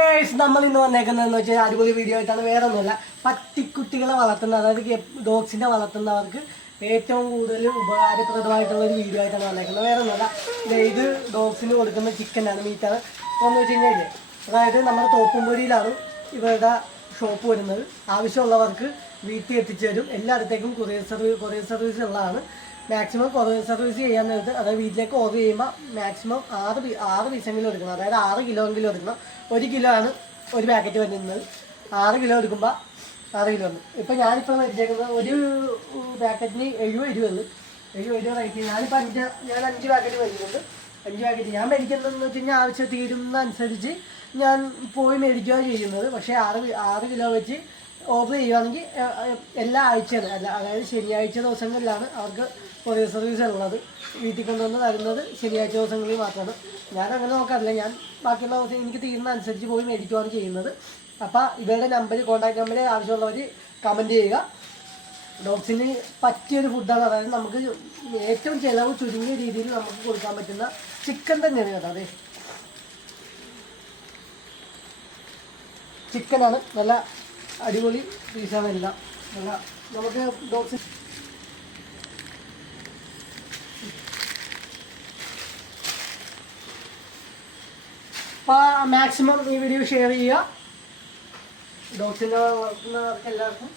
Girls നമ്മൾ ഇന്ന് വന്നേക്കുന്നതെന്ന് വെച്ചാൽ അടിപൊളി വീഡിയോ ആയിട്ടാണ്. വേറെ ഒന്നുമില്ല പട്ടിക്കുട്ടികളെ വളർത്തുന്ന അതായത് ഡോഗ്സിനെ വളർത്തുന്നവർക്ക് ഏറ്റവും കൂടുതൽ ഉപകാരപ്രദമായിട്ടുള്ള ഒരു വീഡിയോ ആയിട്ടാണ് വന്നേക്കുന്നത്. വേറെ ഒന്നുമല്ല ഇത് ഡോഗ്സിന് കൊടുക്കുന്ന ചിക്കനാണ് മീറ്റാണ് എന്ന് വെച്ച് കഴിഞ്ഞാൽ അതായത് നമ്മുടെ തോപ്പുംപൊരിയിലാണ് ഇവരുടെ ഷോപ്പ് വരുന്നത്. ആവശ്യമുള്ളവർക്ക് വീട്ടിൽ എത്തിച്ചു തരും എല്ലായിടത്തേക്കും കൊറിയർ സർവീസ് കൊറിയർ സർവീസ് ഉള്ളതാണ്. മാക്സിമം കൊറിയർ സർവീസ് ചെയ്യാൻ നേരത്ത് അതായത് വീട്ടിലേക്ക് ഓർഡർ ചെയ്യുമ്പോൾ മാക്സിമം ആറ് ആറ് പീസെങ്കിലും എടുക്കണം. അതായത് ആറ് കിലോ എങ്കിലും എടുക്കണം. ഒരു കിലോ ആണ് ഒരു പാക്കറ്റ് വരുന്നത്. ആറ് കിലോ എടുക്കുമ്പോൾ ആറ് കിലോ ഉണ്ട് ഇപ്പം ഞാനിപ്പോൾ വെച്ചേക്കുന്നത് ഒരു പാക്കറ്റിന് എഴുപത് ഇരുപത് എഴുപത് രൂപ റേറ്റ് ഞാനിപ്പോൾ അഞ്ച് ഞാൻ അഞ്ച് പാക്കറ്റ് മേടിക്കുന്നുണ്ട്. അഞ്ച് പാക്കറ്റ് ഞാൻ മേടിക്കുന്നതെന്ന് വെച്ച് കഴിഞ്ഞാൽ ആവശ്യം തീരുന്ന അനുസരിച്ച് ഞാൻ പോയി മേടിക്കുകയാണ് ചെയ്യുന്നത്. പക്ഷേ ആറ് ആറ് കിലോ വെച്ച് ഓർഡർ ചെയ്യുകയാണെങ്കിൽ എല്ലാ ആഴ്ചയാണ് അല്ല അതായത് ശനിയാഴ്ച ദിവസങ്ങളിലാണ് അവർക്ക് കൊറിയർ സർവീസ് ഉള്ളത്. വീട്ടിൽ കൊണ്ടുവന്ന് തരുന്നത് ശനിയാഴ്ച ദിവസങ്ങളിൽ മാത്രമാണ്. ഞാൻ അങ്ങനെ നോക്കാറില്ല. ഞാൻ ബാക്കിയുള്ള ദിവസം എനിക്ക് തീരുന്ന അനുസരിച്ച് പോയി മേടിക്കുകയാണ് ചെയ്യുന്നത്. അപ്പോൾ ഇവരുടെ നമ്പർ കോൺടാക്ട് നമ്പർ ആവശ്യമുള്ളവർ കമന്റ് ചെയ്യുക. ഡോഗ്സിന് പറ്റിയൊരു ഫുഡാണ് അതായത് നമുക്ക് ഏറ്റവും ചിലവ് ചുരുങ്ങിയ രീതിയിൽ നമുക്ക് കൊടുക്കാൻ പറ്റുന്ന ചിക്കൻ തന്നെയാണ് കേട്ടോ അതെ. ചിക്കനാണ് നല്ല അടിപൊളി പീസാണ് എല്ലാം. നല്ല നമുക്ക് ഡോക്സ് അപ്പോൾ മാക്സിമം ഈ വീഡിയോ ഷെയർ ചെയ്യുക. ഡോക്സിന്റെ വളർത്തുന്നവർക്ക് എല്ലാവർക്കും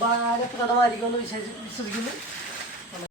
ഭാരപ്രദമായിരിക്കുമെന്ന് വിശ്വസി വിശ്വസിക്കുന്നു.